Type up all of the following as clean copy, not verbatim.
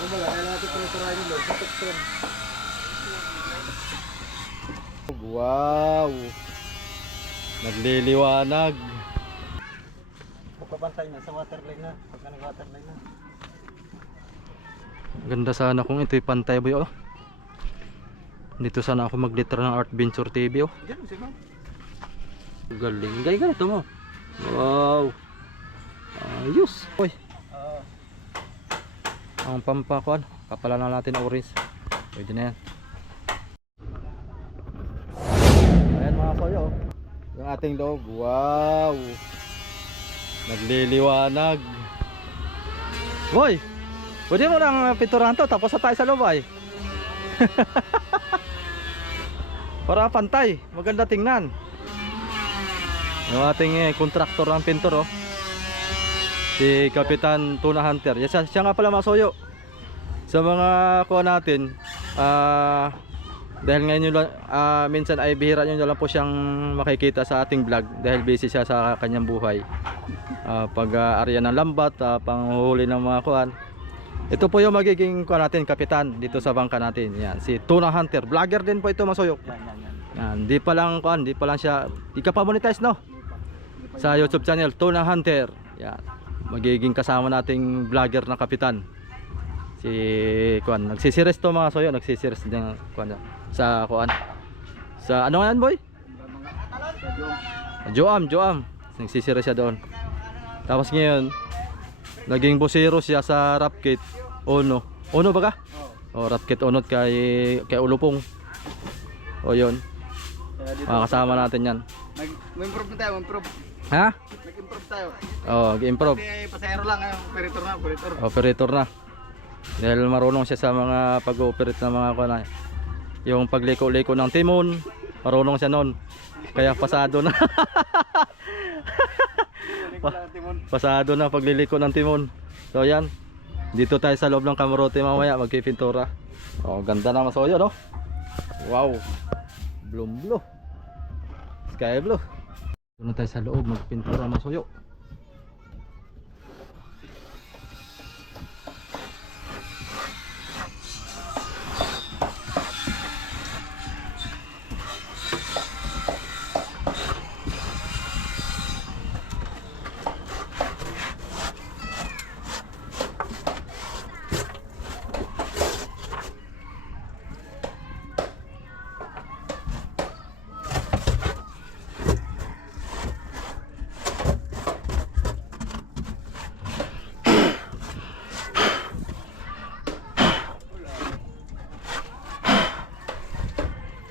Wala, kaya natin pinasarayan yung loob. Wow! Nagliliwanag. Pagpapantay na sa waterline na. Pagka nag-waterline na. Ganda sana kung ito'y pantay boy oh. Dito sana ako mag-litra ng Art Venture TV oh. Diyan, sige. Galing. Gaya ganito mo. Wow! Ayos! Uy! Ang pampakuan. Kapala na natin ang orange. Pwede na yan. Ayan mga koyo oh. Yung ating loob. Wow! Nagliliwanag. Boy! Pwede mo nang pinturahan to. Tapos na tayo sa loob ay. Para pantay. Maganda tingnan. Yung ating kontraktor ng pintor oh. Si Kapitan Tuna Hunter. Siya nga pala masoyo. Sa mga kuha natin, dahil ngayon yun, minsan ay bihira nyo lang po siyang makikita sa ating vlog dahil busy siya sa kanyang buhay. Pag-arya ng lambat, panghuli ng mga kuhan. Ito po yung magiging kuha natin, Kapitan, dito sa bangka natin. Yan, si Tuna Hunter. Vlogger din po ito masoyo. Yan, di pa lang kuhan, di pa lang siya, di ka pa monetize no? Sa YouTube channel, Tuna Hunter. Yan. Magiging kasama nating vlogger na Kapitan. Si kuan, nagsisiris to mga soyo, nagsisiris din kuan sa kuan. Sa ano yan boy? Joam. Nagsisiris siya doon. Tapos ngayon, naging busero siya sa Rapkit Ono. Ono ba ka? Oh, Rapkit Onot kay Ulupong. O yun. Makakasama natin yan. Mag-improve na tayo, improve. Ha? Nag-improve tayo. Oh, improve. Kasi pasahero lang, operator na, operator. Operator na. Dahil marunong siya sa mga pag-ooperate ng mga kuan. Yung pagliko-liko ng timon, marunong siya noon. Kaya pasado na. Pasado na pagliliko ng timon. So yan. Dito tayo sa loob ng kamarote mamaya magpipintura. Oh, ganda na masoyo no? Wow. Blue. Sky blue. Doon tayo sa loob magpintura masoyo.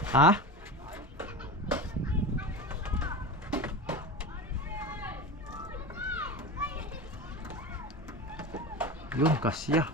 Ha? Yun, kasya.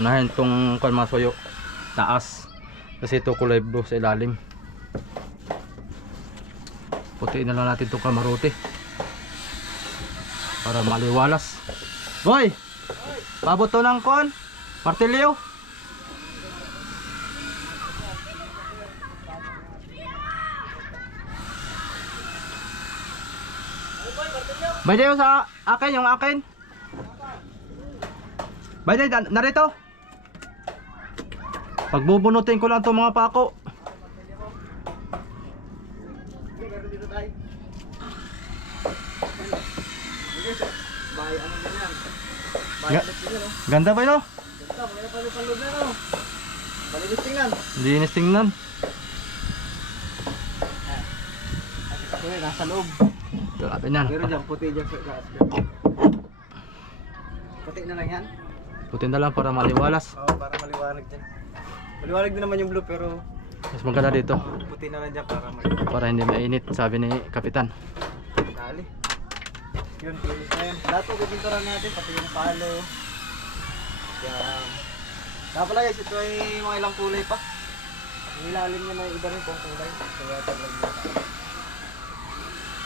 Unahin itong kalmasoyo taas kasi ito kulay blue sa ilalim. Putiin na lang natin itong kamarote para maliwalas. Boy! Pabot to ng kon martilyo. Bayday sa akin, yung akin. Bayday, narito. Pagbubunutin ko lang itong mga pako. Ganda ba yun? Ganda, maganda palo-palo na no. Malinis tingnan. Linis tingnan. Okay, nasa loob. Grabe yan. Pero dyan, puti dyan sa taas. Puti na lang yan? Puti na lang para maliwalas. Oo, para maliwanag dyan. Maliwanag din naman yung blue pero Mas maganda dito puti na lang dyan para maliwanag. para hindi mainit, sabi ni Kapitan. Dali. Yun, finish na yun. Lahat po pipinturan natin, pati yung palo. Yan. Kaya pala guys, ito ay mga ilang kulay pa. Nilalim niya na iba rin pong kulay. Kaya talag niya.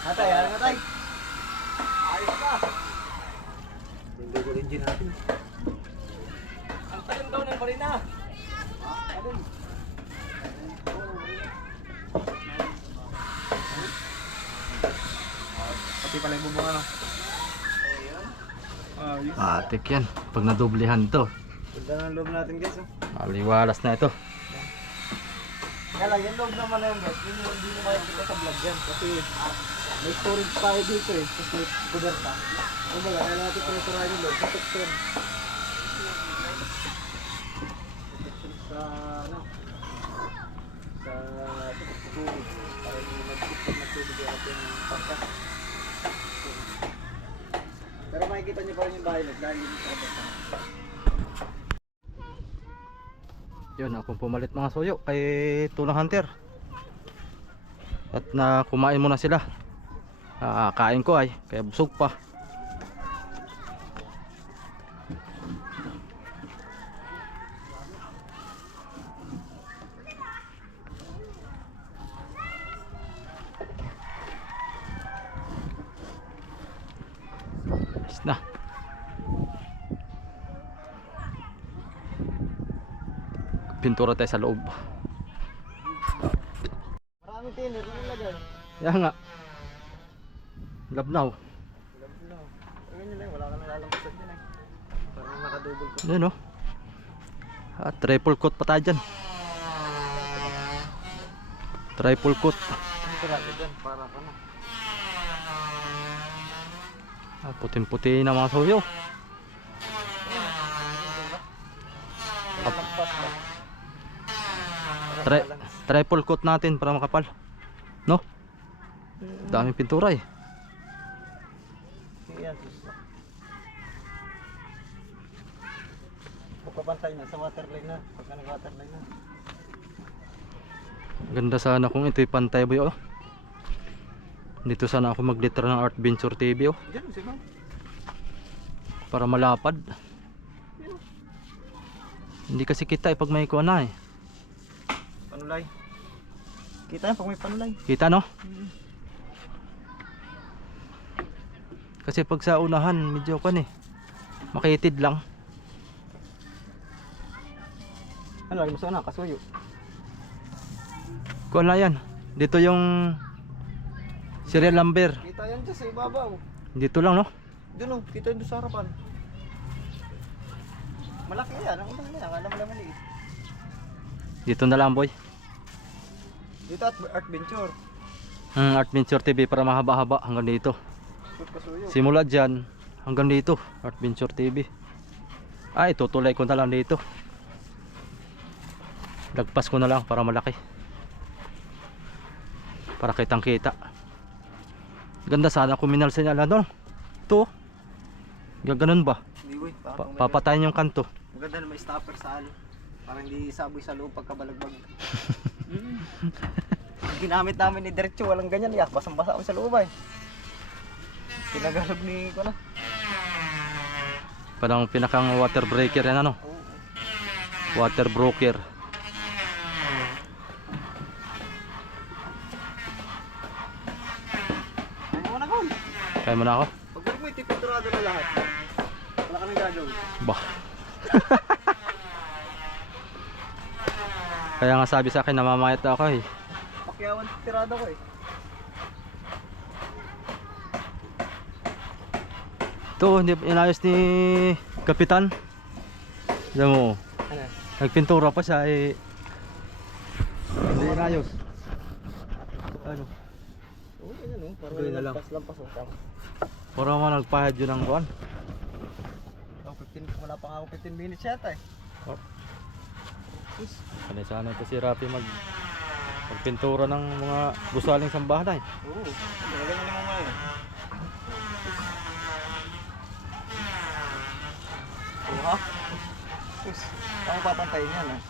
Atay, ano nga tay? Ayos pa. Tingnan ko rin natin. Ang talim daw ng barina. Talim. Pati pala yung bubunga no? Ayun. Matik yan. Pag nadublihan to. Ganda ng loob natin guys oh. Maliwalas na ito. Kaya lang, yung loob naman na yun guys, yun yung hindi nyo makikita sa vlog yan. Kasi may storage tayo dito eh, kasi may kuberta. Kumbaga, kaya natin pinasarayan yung loob, protection. Protection sa, ano, sa tubig. Para hindi mag-tip na tubig yung ating pagkas. Pero makikita nyo pa rin yung bahay dahil yung kuberta. Yun, akong pumalit mga soyo kay Tulang Hunter. At na kumain muna sila. Kain ko ay, kaya busog pa. Ayos na. Pintura tayo sa loob. Maraming thinner, ano nilagay? Yan nga. Labnaw. Ganyan lang, wala ka nang lalampasan dyan eh. Parang nakadouble ko. Yan o. Triple coat pa tayo dyan. Triple coat. Ano ka natin dyan? Para ka na. Puting-puti na mga soyo. Lampas ba? Triple coat natin para makapal. No? Daming pintura eh. Yan, susunod. Pagpapantay na sa waterline na. Pagka nag-waterline na. Ganda sana kung ito'y pantay boy oh. Dito sana ako mag-litra ng Art Venture TV oh. Diyan, sige. Para malapad. Hindi kasi kita eh pag may kuha na eh. Panulay. Kita yan pag may panulay. Kita no? Kasi pag sa unahan medyo kan eh. Makitid lang. Ano lagi mo sa una? Kasuyo. Kuha na yan. Dito yung serial number. Kita yan dyan sa ibabaw. Dito lang no? Doon o, kita yun doon sa harapan. Malaki yan, ang ulang yan. Akala mo lang maliit. Dito na lang boy. Dito at Art Venture. Art Venture TV para mahaba-haba hanggang dito. Kasuyo. Simula dyan hanggang dito Art Venture TV. Itutulay ko na lang dito. Lagpas ko na lang para malaki. Para kitang kita. Ganda sana kung minalsenyala no? Ito. Gaganon ba? Hindi boy. Papatayin yung kanto. Maganda na may stopper sa alo. Para hindi saboy sa loob pagkabalagbag. Ginamit namin ni Diretso, walang ganyan. Yak, basang-basa kami sa loob ay. Pinagalog ni ko na. Parang pinakang water breaker yan ano? Oo. Water broker. Ayaw mo na kon. Kaya mo na ako? Pag mo itipinturado na lahat. Wala ka nang gagawin. Bah. Kaya nga sabi sa akin namamayat ako eh. Pakyawan tirado ko eh. Ito, hindi inayos ni Kapitan. Alam mo, Ano? nagpintura pa siya eh. Hindi inayos. Ano? Oo, ganyan o. Parang Gawin na lang. lampas-lampas o. Parang mga nagpahad yun ng buwan. Wala pa nga ako 15 minutes yata eh. Oh. Sana ito si Rafi magpintura ng mga gusaling sambahan ay. Oo. Magaling mo nga yun. Ha? Sus, paano papantayin yan ah?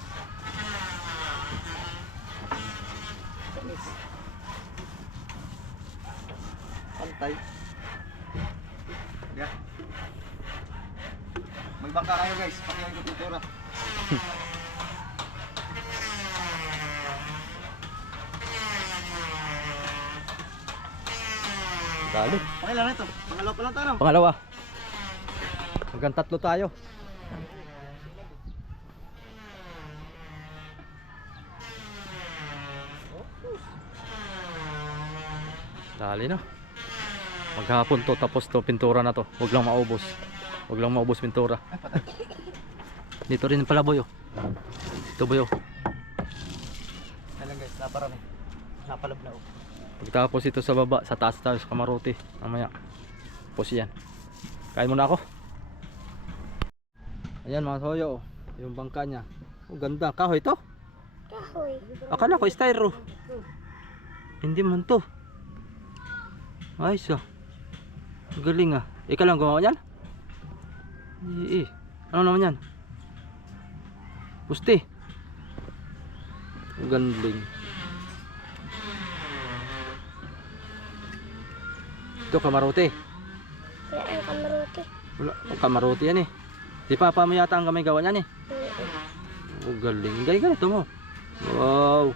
Pantay. Yeah. Magbangka kayo guys, pakihan ko pintura. Dali. Okay lang ito, pangalawa pa lang tayo. Pangalawa. Hanggang 3 tayo. Dali na. Maghapon to tapos to pintura na to. Huwag lang maubos. Huwag lang maubos pintura. Ay, patay. Dito rin pala boy oh. Ito boy oh. Ay lang guys, naparami. Napalab na oh. Pagtapos ito sa baba, sa taas tayo sa kamarote. Mamaya. Tapos yan. Kain muna ako. Ayan mga soyo oh. Yung bangka niya. Oh, ganda. Kahoy to? Kahoy. Akala ko styro. Hindi man to. Ayos ah. Galing ah. Ikaw lang gumawa niyan? Ano naman yan? Pusti. Galing. Ito kamarote. Wala ang kamarote. Wala, kamarote yan eh. Si Papa mo yata ang kamay gawa niyan eh. Oh, galing. Galing ganito mo. Wow.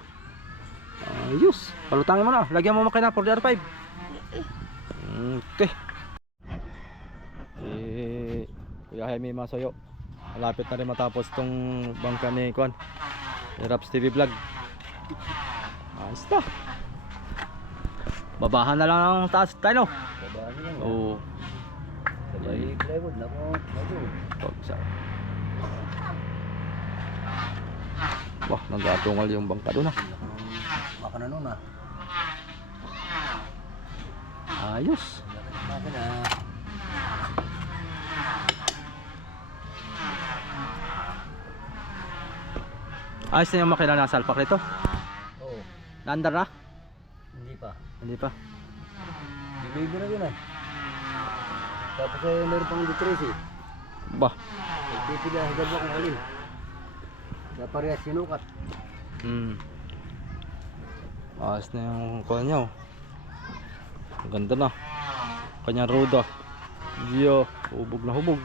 Ayos. Palutangin mo na. Lagyan mo makina 4R5. Okay. Kuya Jaime Masoyo. Malapit na rin matapos tong bangka ni Kwan. Raps TV Vlog. Ayos na. Babahan na lang ang taas tayo no? Babahan lang. Oo. Sabay plywood na po. Wah, nagatungal yung bangka doon ah. Baka na nun ah. Ayos. Baka na. Ayos na yung makina na salpak nito. Oo. Naandar na? Hindi pa. Hindi pa. Deliver na yun ah. Tapos ay meron pang D3 eh. Bah. Pipila sa dalawa kung alin. Kaya parehas sinukat. Ayos na yung kuha niya oh. Ang ganda na. Kanyang roda. Yo, hubog na hubog.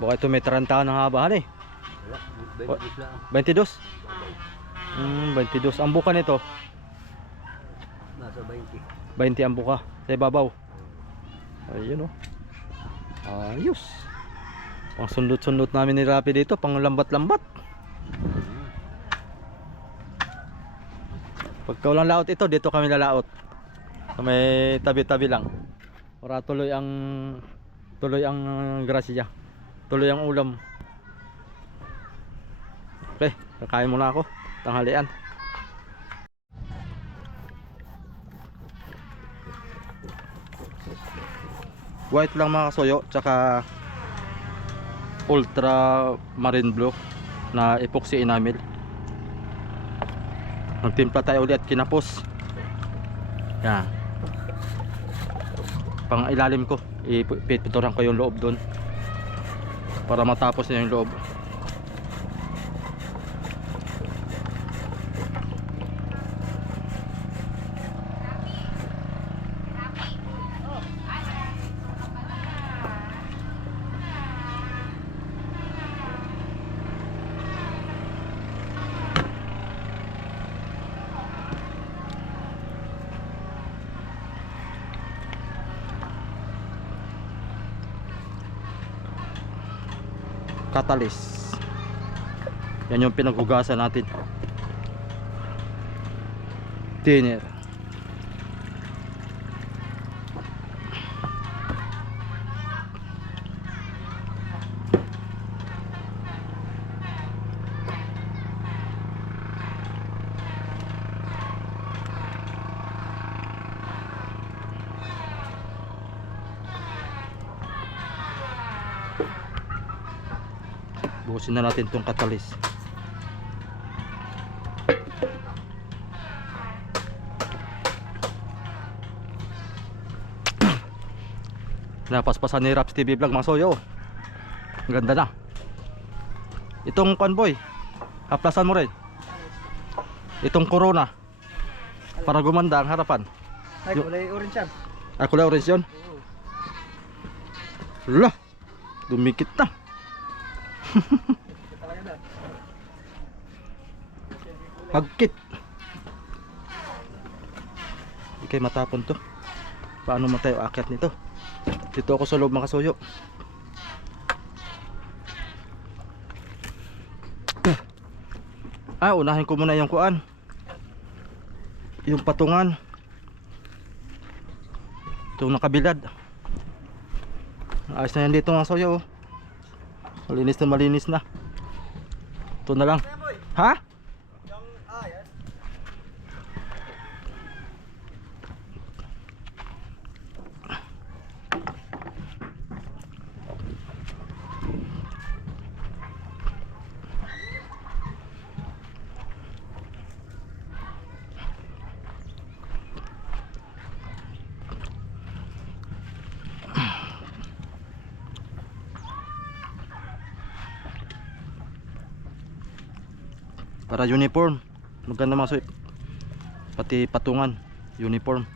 Baka ito may 30 ng habahan eh. Wala, 20 lang. 22? 22. Ang buka nito? Nasa 20. 20 ang buka. Sa ibabaw. Ayun oh. Ayos. Pang sundot-sundot namin ni Rapi dito. Pang lambat-lambat. Pagka walang laot ito, dito kami lalaot. May tabi-tabi lang. Para tuloy ang grasya. Tuloy ang ulam. Okay, kakain muna ako. Tanghalian. White lang mga kasoyo, tsaka ultra marine blue na epoxy enamel. Magtimpla tayo ulit kinapos. Yan. Pang ilalim ko, ipituturan ko yung loob doon para matapos na yung loob. Catalyst. Yan yung pinaghugasan natin. Thinner. Buhusin na natin itong catalyst. Napaspasan ni Raps TV Vlog mga soyo. Ang ganda na. Itong convoy, haplasan mo rin. Itong Corona, para gumanda ang harapan. Ay, kulay orange yan. kulay orange yun. Lah, dumikit na. Talaga na. Hagkit. Hindi kayo matapon to. Paano matayo akyat nito? Dito ako sa loob mga kasuyo. Unahin ko muna yung kuan. Yung patungan. Itong nakabilad. Ayos na yan dito mga kasuyo. Malinis na malinis na. Ito na lang. Ha? Yung, yan. Para uniform. Maganda mga kasuyo. Pati patungan. Uniform.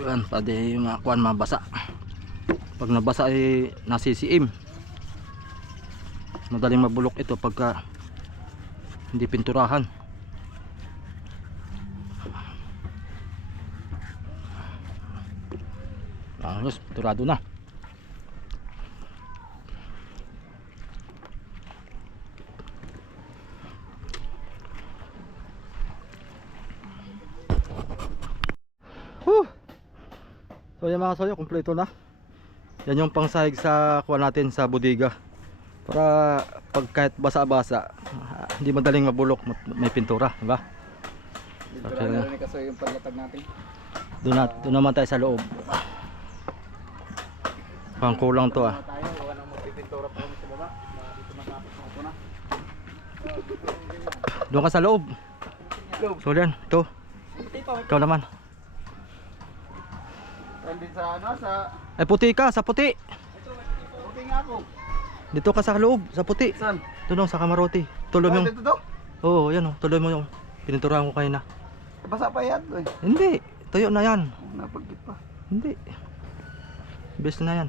Yan, pwede yung mga kuan mabasa. Pag nabasa ay nasisiim. Madaling mabulok ito pagka hindi pinturahan. Ayos, pinturado na. So yan mga soyo, kompleto na. Yan yung pangsahig sa kuha natin sa bodega. Para pag kahit basa-basa, hindi madaling mabulok, may pintura, di ba? Pintura na rin kasi yung paglatag natin. Doon naman tayo sa loob. Pangkulang to ah. Tayo, wala nang magpipintura pa kami sa baba. Dito matapos na ito na. Doon ka sa loob. So yan, ito. Ikaw naman. Andin sa ano, sa... Ay puti ka, sa puti. Okay nga ako. Dito ka sa loob, sa puti. Saan? Doon sa kamarote. Tuloy mo yung... Dito to? Oo, yan o. Tuloy mo yung pininturahan ko kayo na. Basa pa yan eh. Hindi, tuyo na yan. Napagkit pa. Hindi. Best na yan.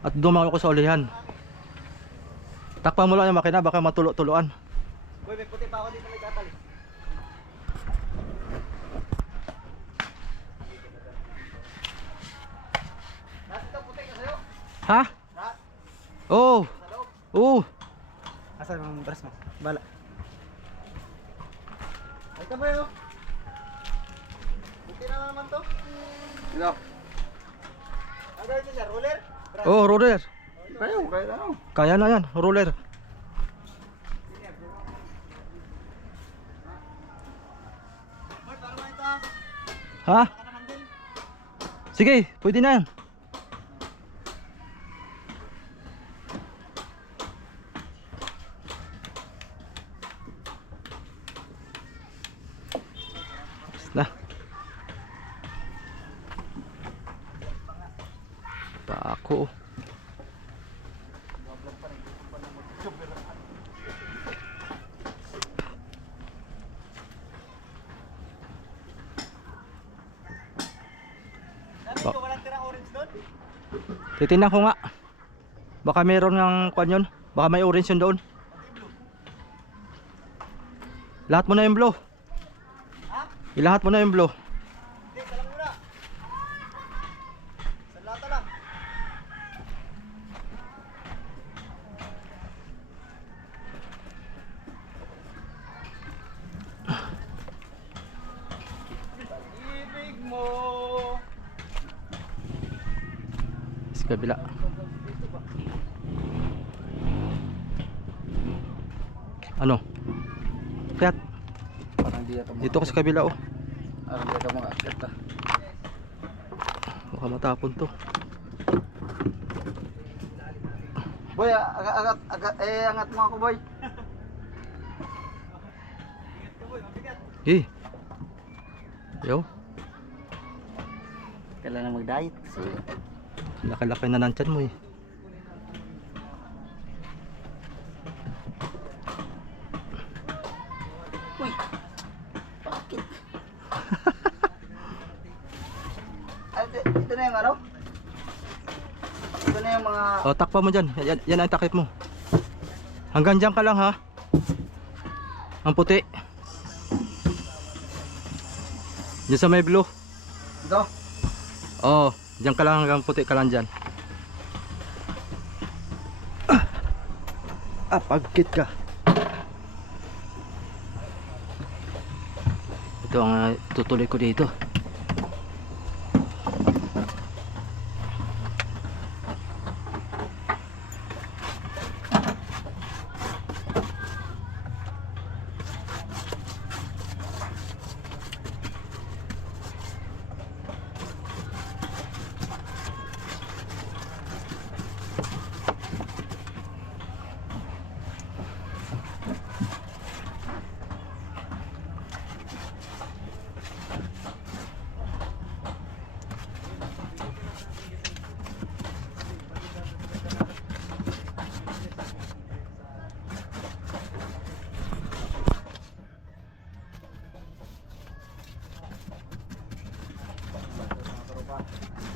At dumayo ko sa ulihan. Takpan mo lang yung makina, baka matulo-tuloan. Boy, may puti pa ako dito, may kapal. Nasa puti ka sa'yo? Ha? Lahat? Oo. Sa loob? Oo. Asan yung brush mo? Bala. Ay ka ba yun? Puti na naman to. Ito. Ang gawin siya, roller? Oh, roller. Kaya na. Kaya na yan, roller. Boy, para mo ito. Ha? Baka naman din. Sige, pwede na yan. Tapos na. Pa ako. Titingnan ko nga. Baka meron ng kwan yun. Baka may orange yun doon. Lahat mo na yung blue. Ilahat mo na yung blue. Hindi, salang muna. Sa lata lang. Pag-ibig mo. Sa kabila. Ano? Kaya Parang di ito dito ko sa kabila oh. Parang di ito mga akit ah. Baka matapon to. Boy, angat mo ako boy. Eh. Yo, Kailangan mag-diet. laki-laki na ng tiyan mo eh. Uy! Bakit? Ito na yung ano? Ito na yung mga... O, takpa mo dyan. Yan ang takip mo. Hanggang dyan ka lang ha. Ang puti. Diyan sa may blue. Ito? Oo, dyan ka lang hanggang puti ka lang dyan. Pagkit ka. Ito ang tutuloy ko dito.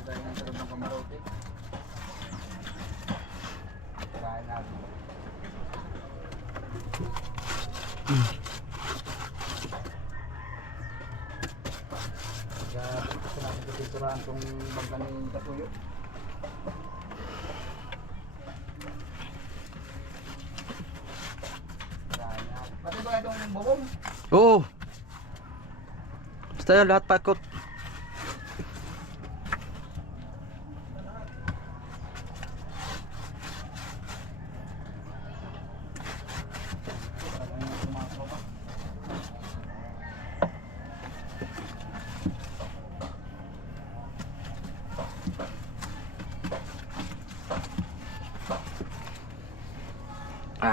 Dahil ng sarap ng kamarote. Kain natin. Kaya gusto natin tuturahan itong bangka ni Katuyo. Kain natin. Pati ba itong bubong? Oo. Basta yan, lahat pakot.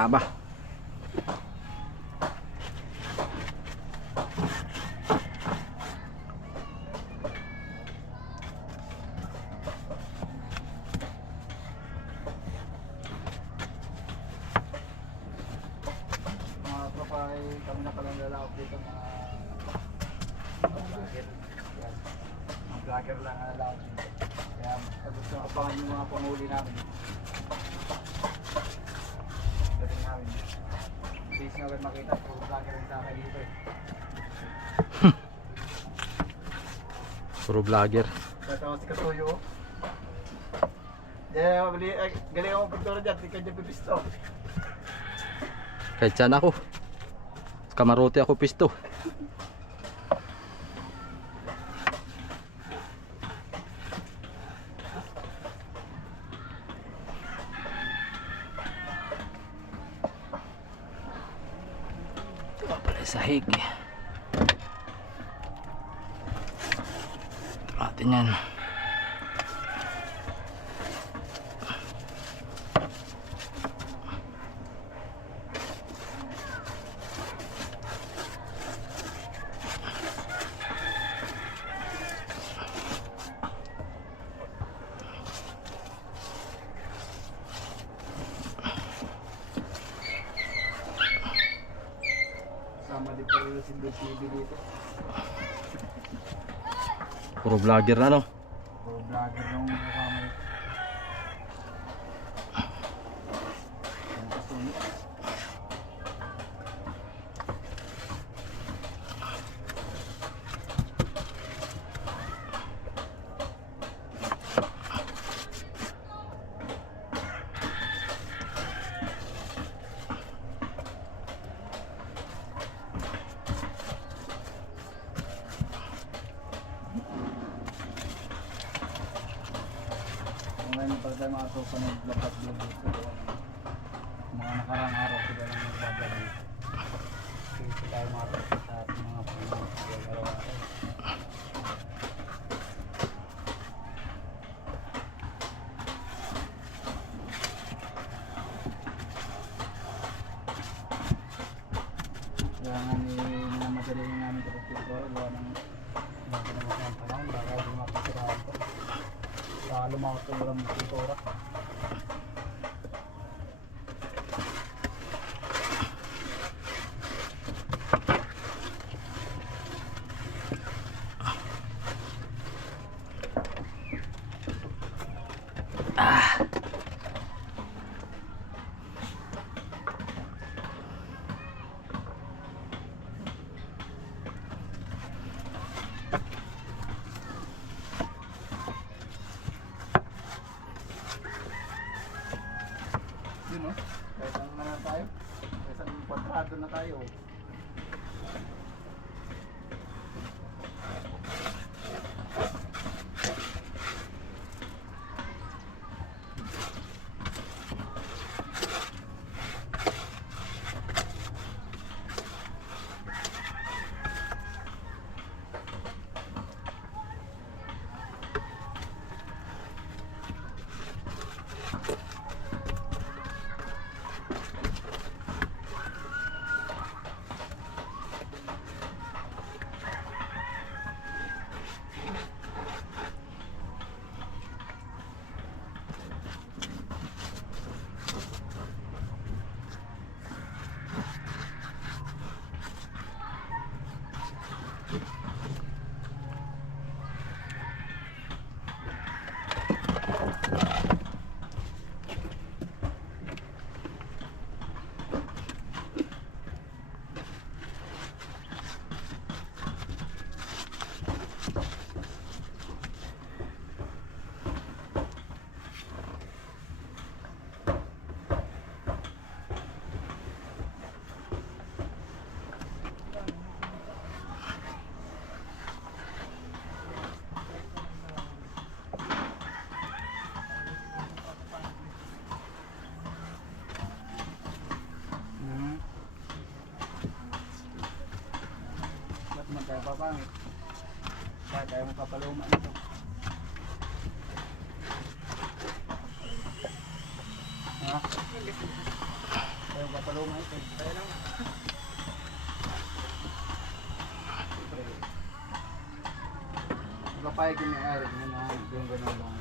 Ba. Mga tropa ay kami na palang lalawak dito mga vlogger. Yan. Mga vlogger lang ang lalawak dito. Kaya pag gusto nyo abangan yung mga panghuli namin. Dating namin. Please nyo agad makita. Puro vlogger rin sa akin dito eh. Puro vlogger. Tatawa si Katuyo. Yeah, galing ako pagturo dyan. Di ka dyan pipisto. Kahit saan ako. Kamarote ako pisto. Ito pala sahig. Ito natin yan. Sama din pala yung si Blue TV dito. Puro vlogger na no. Puro vlogger yung kasama marami pa tayo mga tropa na nagbablog dito. Mga nakarang araw sila lang nagbablog dito. Kasi tayo mga tropa sa ating mga pangalaman araw-araw. Kaya nga minamadali na namin ito kasi ito gawa ng baka naman ang panahon baka hindi mapasirahan ito. Baka lumakot ito lang ng pintura. Yun o, kahit ang na tayo, kahit ang kwadrado na tayo. Ba't man tayo papangit? Bakit tayo magpapaluma nito? Ha? Tayo magpapaluma ito. Tayo lang. Napapayag yung may-ari na yung gano'n lang.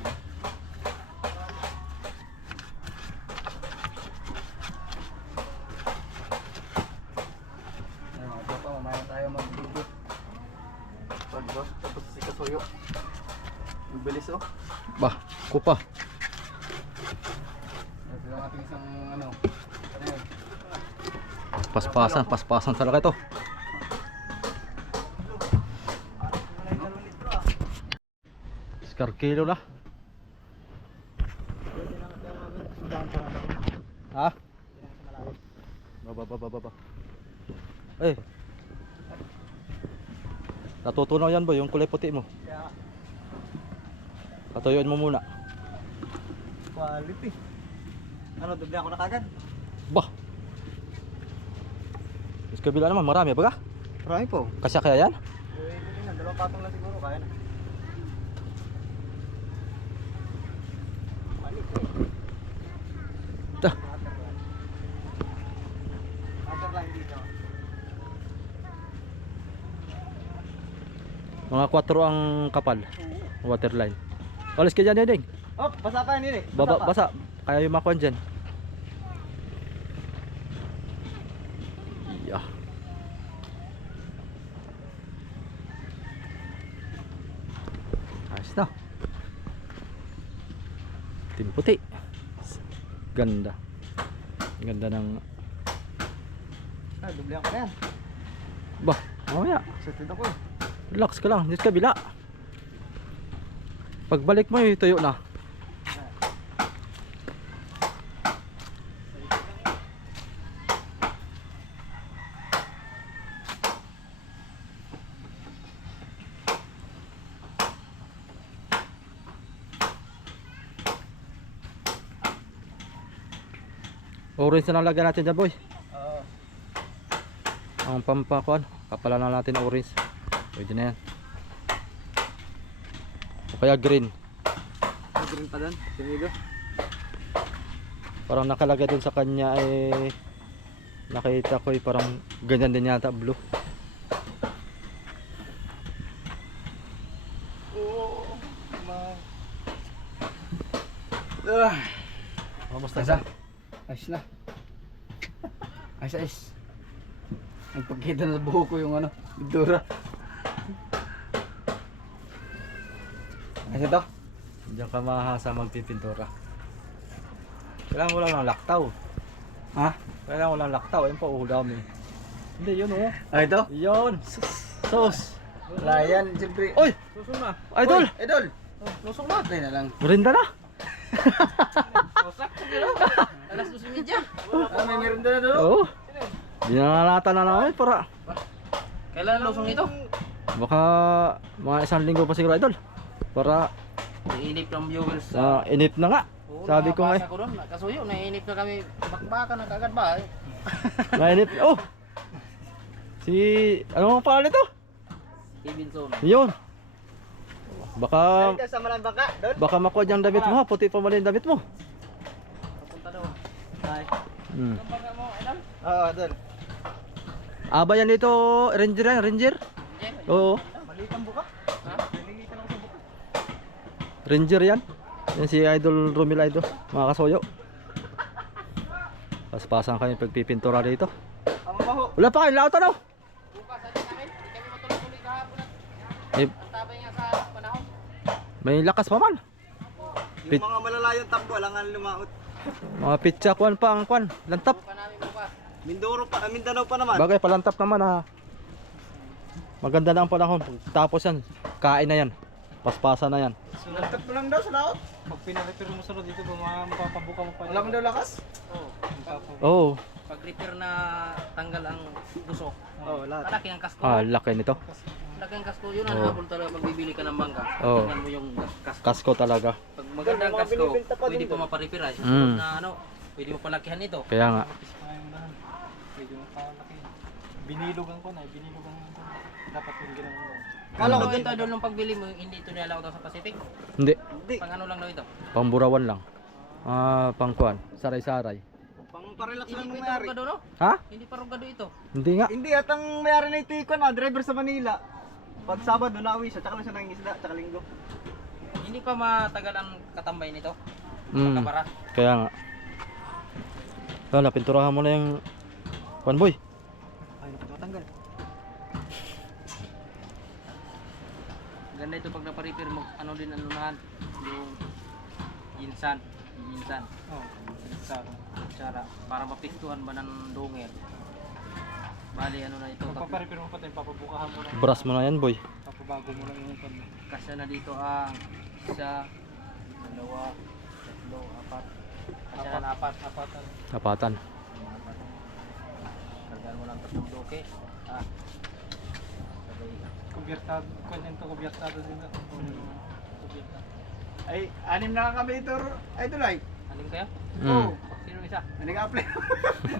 Mamaya tayo mag-video. Pagdo, tapos si Kasuyo. Ang bilis oh. Bah, kupa. Ito lang ating isang ano. Ano yun? Paspasan talaga ito. Kilo na. Ha? Baba. Eh. Natutunaw yan boy, yung kulay puti mo. Patuyuin mo muna. Quality. Ano, doble ako na kagad? Bah. Sa kabila naman, marami baga? Marami po. Kasya kaya yan? Hindi na, dalawang patong lang siguro, kaya na. Dah. Waterline dito. Mga 4 ang kapal. Waterline. Alis ka dyan, Ding. Oh, basa pa yun eh. Basa. Kaya yung makuhan dyan. Yeah. Ayos na. Tim puti. Ganda. Ganda ng... Ah, dublehan ko na yan. Bah, mamaya. Sutit ako eh. Relax ka lang. Dito sa kabila. Pagbalik mo, tuyo na. Orange na lang lagyan natin dyan, boy. Oo. Ang pampakuan, kapalan na natin ng orange. Pwede na yan. O kaya green. May green pa doon. Sinigo. Parang nakalagay dun sa kanya eh, nakita ko eh, parang ganyan din yata, blue. Oo. Kamusta Asa? Ayos na. Ayos. Nagpagkita na buho ko yung ano, bidura. Ayos ito? Diyan ka mahasa magpipintura. Kailangan wala ng laktaw. Ha? Kailangan wala ng laktaw. Ayun pa, dami. Hindi, yun oh. Ah, ito? Yun. Sos. Wala yan, siyempre. Oy! Susong na. Idol! Oy, idol! Lusong na. Tayo na lang. Merinda na. Lusok ko gino. Alas 12:30. Ah, may meron na doon. Oo. Dinangalatan na namin para Kailan lusong ito? baka mga 1 linggo pa siguro, idol. Para Iinip ng viewers. inip na nga. Sabi ko nga eh. Ko doon, kasuyo, naiinip na kami. Bakbakan na kagad ba? Nainip. Oh! Si... Ano ang pangalan nito? Stevenson. Yun. Baka... Sa malang bangka, doon? Baka makuha diyang damit mo ha. Puti pa mali yung damit mo. Papunta doon. Ay. Hmm. Ang bangka mo, idol? Oo, doon. Aba yan dito, Ranger yan, Ranger. Oo. Maliit ang buka. Ha? Nalilitan ako sa buka. Ranger yan. Yan si Idol Romil Idol, mga kasoyo. Paspasan kami pagpipintura dito. Ang maho. Wala pa kayo, laot ano? Bukas natin namin. Hindi kami matuloy-tuloy kahapon at May, ang tabay nga sa panahon. may lakas pa man. Yung mga malalayong takbo, alangan lumaot. Mga pitsa, kuan pa ang kuan. Lantap. Pa namin bukas. Mindoro pa, Mindanao pa naman. Bagay, palantap naman ha. Maganda na ang panahon. Tapos yan, kain na yan. Paspasan na yan. Lantap mo lang daw sa laot. Pag pinarepair mo sa dito, mapapabuka mo pa. Wala mo daw lakas? Oo. Oo. Pag repair na tanggal ang tusok, Oo, lahat. malaki ang kasko. Laki nito. Malaki ang kasko, yun ang Oo. habol talaga pag bibili ka ng bangka. Oo. Tingnan mo yung kasko. Kasko talaga. Pag maganda ang Mga kasko, binibenta pa pwede din pa doon. maparepair ay. Mm. Susunod na ano, pwede mo palakihan ito. Kaya nga. Medyo makalaki. Binilugan ko na, binilugan ko. Dapat yung ginawa mo. Kala ko ito doon nung pagbili mo, hindi ito nilalaw daw sa Pacific. Hindi. Hindi. Pang ano lang daw ito. Pamburawan lang. Pang kuan. Saray-saray. Pang parelax lang Hindi ng pa mayari. rugado no? Ha? Hindi pa rugado ito. Hindi nga. Hindi, at ang mayari na ito ikon driver sa Manila. Pag Sabado nauwi siya, tsaka lang siya nangingisda, tsaka linggo. Hindi pa matagal ang katambay nito. Mm. Kabara. Kaya nga. Napinturahan mo na yung kuan boy. Ay, nakatanggal. Ganda ito pag naparepair mo, ano din ang lunahan. Yung insan. Oo, sarang. Tsara, para mapiktuhan ba ng dungel. Bali ano na ito, Paparepair mo pa tayo, papabukahan mo lang. Brush mo na yan boy. Papabago mo lang yung pan. kasya na dito ang isa, dalawa, tatlo, apat. Kasya na apat. Tapatan. Kargaan mo lang tatlong doke. Sabay. Kubyertado, kanyan to kubyertado din na. Ay, 6 na kami ito, idol ay. Alim kayo? Mm. Sino isa? May nag-apply.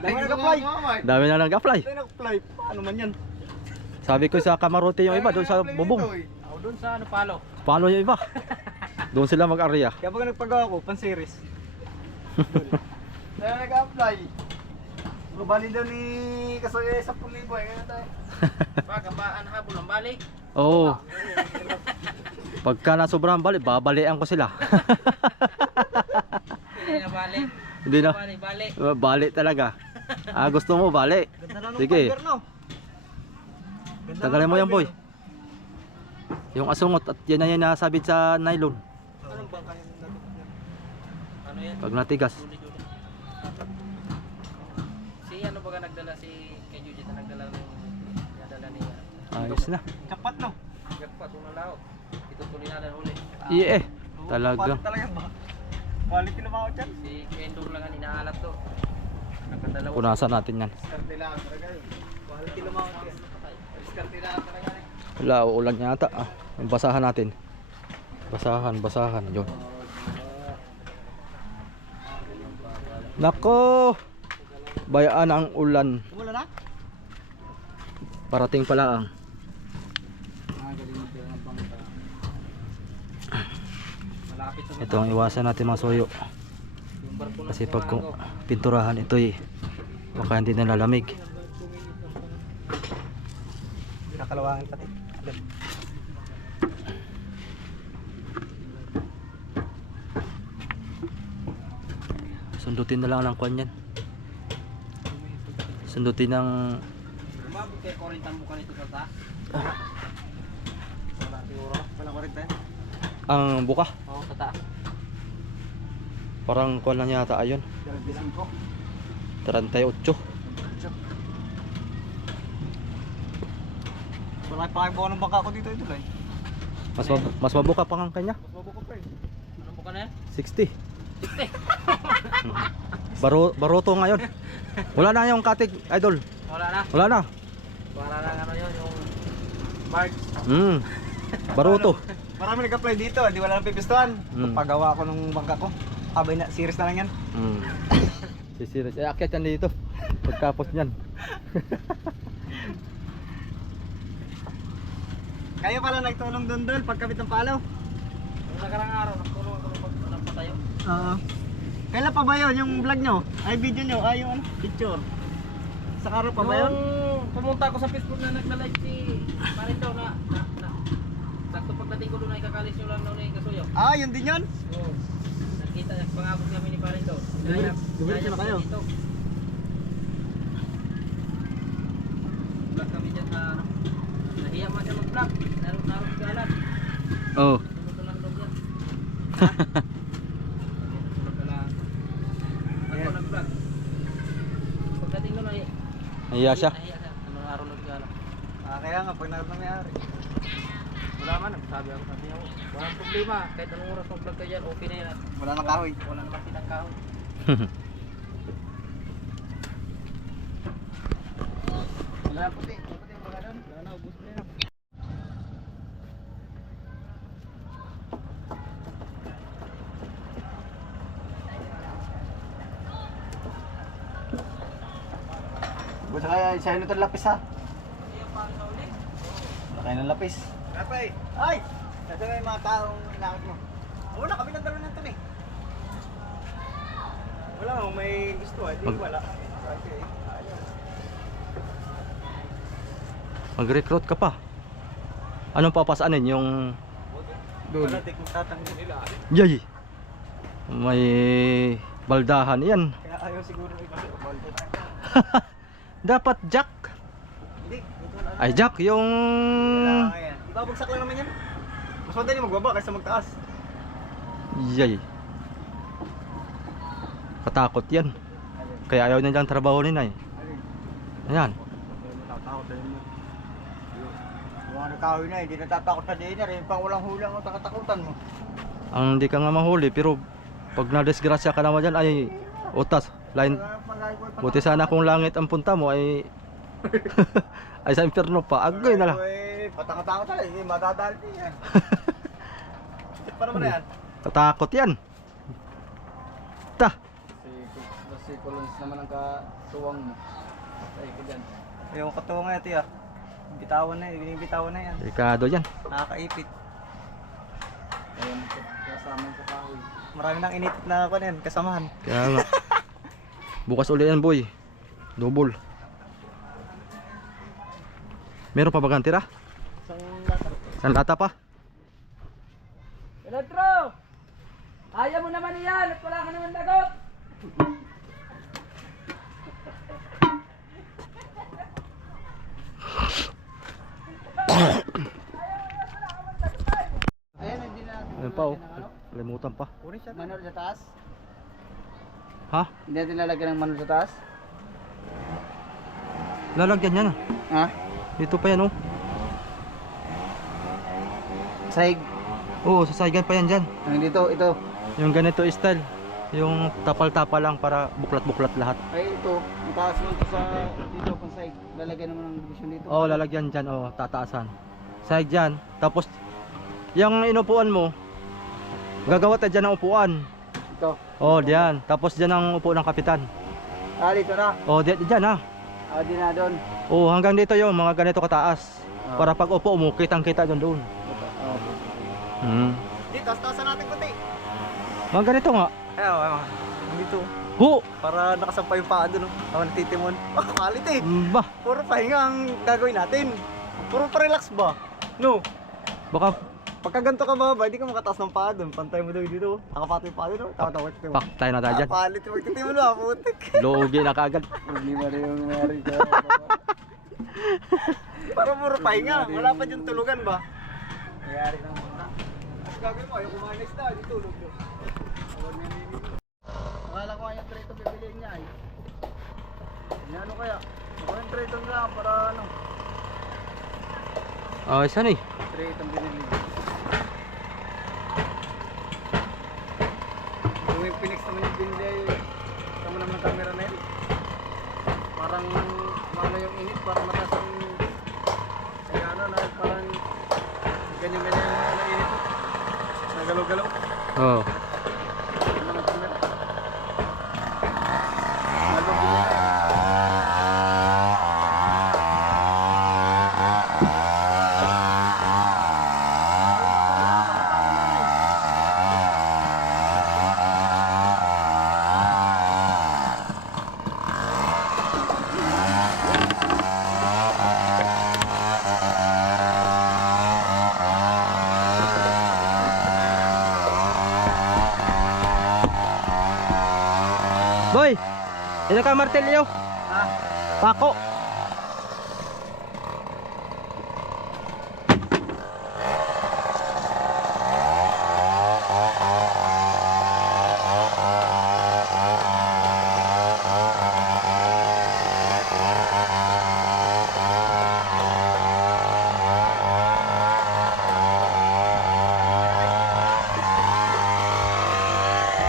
Dami nag-apply. Dami na nag-apply. Dami nag-apply. Ano man yan? Sabi ko sa Kamarote yung iba, doon sa bubong. Ako dun sa ano palo. Palo yung iba. Doon sila mag-area. Kaya pag nagpagawa ko, pan-series. Dami nag-apply. Bali daw ni Kasoy 10,000 ay kaya tayo. Pagkabaan habol ang balik. Oo. Pagka nasobrahan balik, babalian ko sila. Hindi na balik. Hindi na. Balik. Balik talaga. Gusto mo balik. Ganda na nung Sige. fiber, no? Ganda Tagalin ng mo yan fiber, boy. no? Yung asungot at yan na yan nasabit sa nylon. Anong bangka yung dapat niya? Ano yan? Pag natigas. Juli. Si ano baga nagdala si kay Judith na nagdala niya. Ayos na. Jackpot, no? Jackpot unang lao. Ito tuloy na dan huli. Iye eh. Oo, Talaga. Palit talaga ba? Quality na mga dyan. Si Kendor lang ang inaalat to. Nagkadalawa. Punasan natin yan. Diskarte lang talaga yun. Quality na mga dyan. Diskarte lang talaga yun. Wala, uulan yata. Basahan natin. Basahan. Yun. Nako! Bayaan ang ulan. Wala na? Parating pala ang. Galing mo tayo ng bangka. Malapit sa Ito ang iwasan natin mga soyo. yung barko na Kasi pag pinturahan ito baka hindi nalalamig. Kakalawangin pati. Sundutin na lang ng kwan yan. Sundutin ng Umabot kayo 40 mo kanito sa taas. Wala siguro. Wala ko rin tayo. ang buka. Oo, sa taas. Parang kwan lang yata ayon. Bilang ko. 38. Wala pa kayo ng bangka ko dito ito lang. Mas mabuka pa ang kanya. Mas mabuko pa eh. Ano po ka na yan? 60. Baroto ngayon. Wala na yung katig, idol. Wala na. Wala na. Para lang ano yun, yung barge. Baroto. Marami nag-apply dito, di wala nang pipistuhan. Mm. Pagawa ko ng bangka ko. Abay na, series na lang yan. Si Sirius. Akyat yan dito. Pagkapos niyan. Kayo pala nagtulong doon pagkabit ng palaw. Yung nakarang araw, nagtulong ako ng patayo. Oo. Kailan pa ba yun yung vlog nyo? Ay video nyo? Ay yung ano? Picture? Sa araw pa ba yun? Nung pumunta ako sa Facebook na nagla-live si Parito na sakto pagdating ko doon ay kakalis nyo lang daw na yung kasuyo. Ah, yun din yun? Oo. Nakita, pangabot kami ni Parito. Dumiretso na kayo? Vlog kami dyan sa ano. Nahiya man siya mag-vlog. Naroon kalat. Oh. Ito lang daw yan. Ako nag-vlog. Pagdating doon ay Nahiya siya. nahiya siya. Anong araw nagkalat. Ah, kaya nga, pag naroon na may-ari. Wala man, sabi ako niya. Walang problema. Kahit anong oras mag-vlog ka dyan, okay na yan. Wala nang kahoy. Wala naman silang kahoy. Wala puti. Puti yung mga doon. Wala na, ubus na yan. Buta kaya sa'yo nito lapis ha? Laki ng lapis. Kapay! Ay! Kasi may mga taong inakit mo. Wala kami ng dalawa ng ito eh. Wala mo, may gusto di wala. Okay. Mag-recruit ka pa. Anong papasaanin yung Wala, di kong tatanggol nila. yay? May baldahan yan. Kaya ayaw siguro ito. Dapat jack. Hindi. Ito na. Ay jack yung Wala yan. Ibabagsak lang naman yan. Mas madali magbaba kaysa magtaas. yay. Katakot yan. Kaya ayaw niya dyan trabaho ni Nay. Ayan. Natatakot na yun. Yung mga nakahoy na, hindi natatakot sa dinner. Yung pang walang hulang ang takatakutan mo. Ang hindi ka nga mahuli pero pag na-disgrasya ka naman dyan ay utas. Line. Buti sana kung langit ang punta mo ay ay sa impyerno pa. Agoy na lang. Patakatakot na eh. Madadali din yan. Paano mo na yan? Katakot yan. Ta. Si Colons naman ang katuwang mo. Ay, ko dyan. Yung katuwa nga ito ya. Bitawan na eh. Binibitawan na yan. Delikado yan. Nakakaipit. Kaya kasama sa kahoy. Marami nang init na ako yan. Kasamahan. Kaya nga. Bukas ulit yan boy. Double. Meron pa bagang tira? Isang latar. Isang lata pa? Electro! Ayaw mo naman iyan at wala ka naman dagot! Ayan, hindi na. Ayun pa oh. Limutan pa. Manor sa taas? Ha? Hindi natin lalagyan ng manor sa taas? Lalagyan yan ah. Ha? Dito pa yan oh. Sahig. Oo, sasaygan pa yan dyan. Ang dito, ito. Yung ganito style. Yung tapal-tapal lang para buklat-buklat lahat. Ay, ito. Mataas mo ito sa dito pang sahig. Lalagyan naman ng division dito. Oo, lalagyan dyan. Oo, tataasan. Sahig dyan. Tapos, yung inupuan mo, gagawa tayo dyan ng upuan. Ito. Oo, diyan. Tapos dyan ang upo ng kapitan. Ah, dito na. O, dyan ha. Ah, di na doon. O, hanggang dito yung mga ganito kataas. Para pag upo mo, kitang-kita doon. Hmm. Dito, taas-taasan natin puti. Mga ganito nga. Ayaw, dito. Hu! Para nakasampay yung paa doon. Ako natitimon. Oh, quality. Bah! Puro pahinga ang gagawin natin. Puro pa-relax ba? No. Baka Pagka ganito ka baba, hindi ka makataas ng paa doon. Pantay mo daw dito. Nakapatay yung paa doon. Tawa-tawa. pak tayo na tayo dyan. Palit yung magtitimon mo. Putik. Lugi na kagad. Problema rin yung mayari ko. Para puro pahinga. Wala pa yung tulugan ba? Mayari lang muna. Mas gagawin mo, yung kumain next na, di tulog doon. Akala ko nga yung trito bibiliin niya eh. Ano kaya? Ako yung trito nga para ano? Oh, saan eh? Trito binili. Kung yung Phoenix naman yung binili, tama naman ang camera na yun. Parang ano yung init, parang mataas ang kaya ano, na parang ganyan-ganyan yung ano, init. Nagalaw-galaw. Oh. Ano naman ang camera? Nagalaw-galaw. Boy! Sino ka martilyo? Ha? Pako!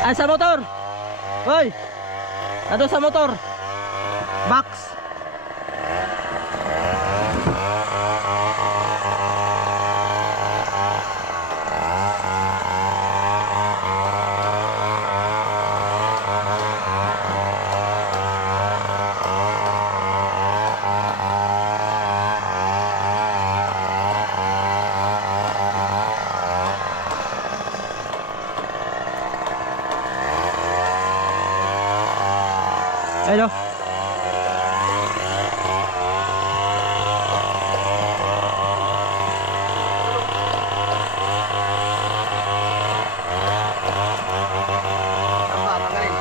Ay, sa motor! Boy! Ano sa motor? Box! Ayun o. Tama, magaling.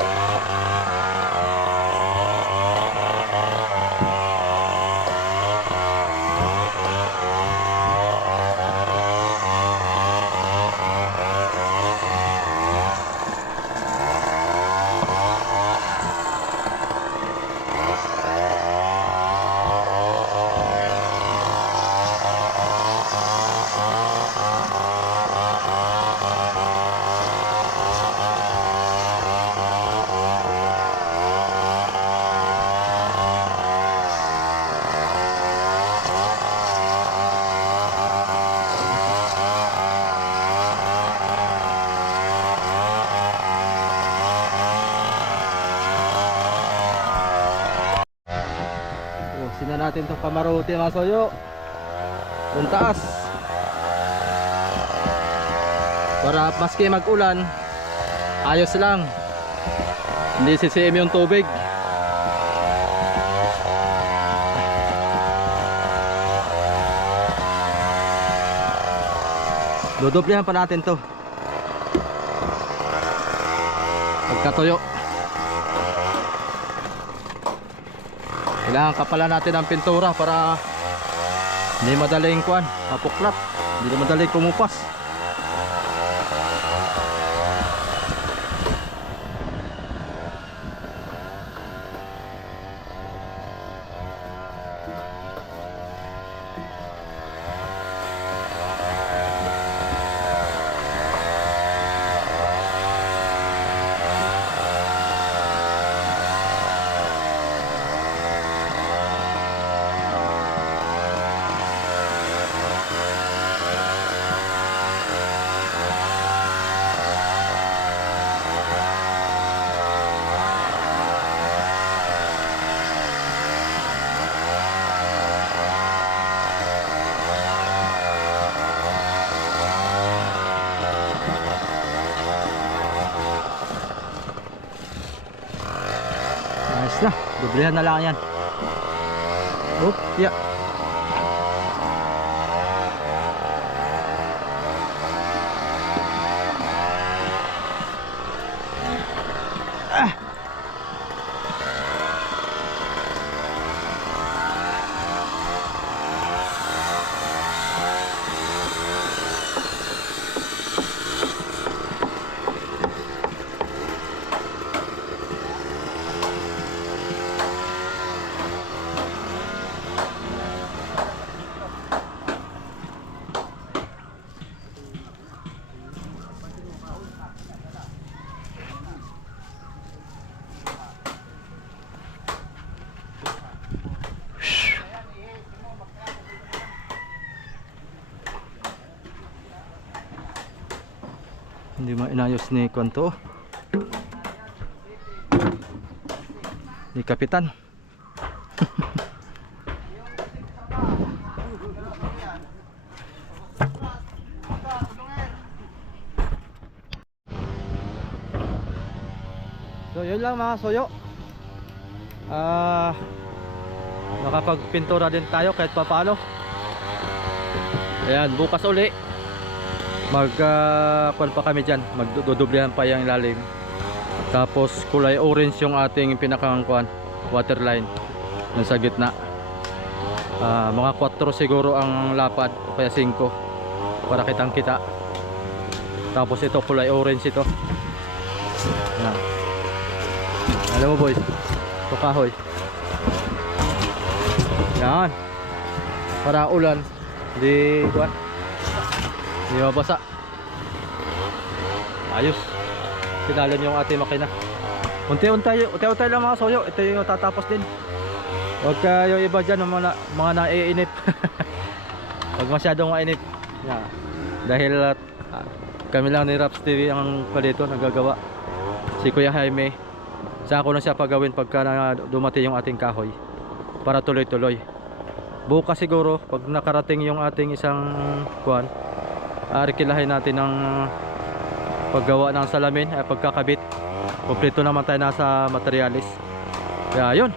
Sina natin itong kamaruti mga soyo. Doon taas. Para maski mag-ulan, ayos lang. Hindi sisiim yung tubig. Dodoblehan pa natin to pagkatuyo. Kailangan kapalan natin ang pintura para hindi madaling kuan, mapuklat, hindi madaling kumupas. na, dublihan na lang yan. Oh, yeah. Hindi mainayos ni Kwanto, ni Kapitan. So yun lang mga soyo. Nakapagpintura din tayo kahit papaano. Ayan, bukas uli kuwan pa kami dyan, magdudublihan pa yung ilalim. Tapos kulay orange yung ating pinakang kuwan, waterline yung sa gitna. Mga 4 siguro ang lapad o kaya 5 para kitang kita. Tapos ito kulay orange ito. Yan. Alam mo boys, ito kahoy. Yan, para ulan di kuwan, hindi mabasa. Ayos. Sinalan yung ating makina. Unti-unti lang mga soyo. Ito yung tatapos din. Huwag kayo iba dyan mga naiinip. Huwag masyadong mainip. Yeah. Dahil kami lang ni Raps TV ang palito nagagawa. Si Kuya Jaime, sa ako na siya pagawin pagka dumating yung ating kahoy para tuloy-tuloy. Bukas siguro pag nakarating yung ating isang kuwan, arikilahin natin ng paggawa ng salamin ay pagkakabit. Kompleto naman tayo nasa materialis. Kaya yun,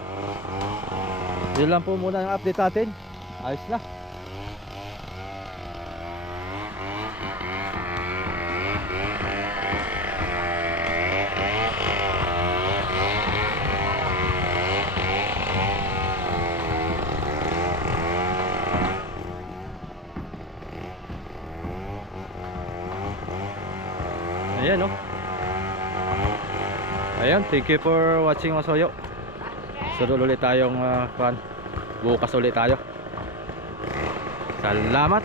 yun lang po muna yung update natin. Ayos na. Ayan o. Ayan, thank you for watching mga soyo. Sunod ulit tayong bukas ulit tayo. Salamat.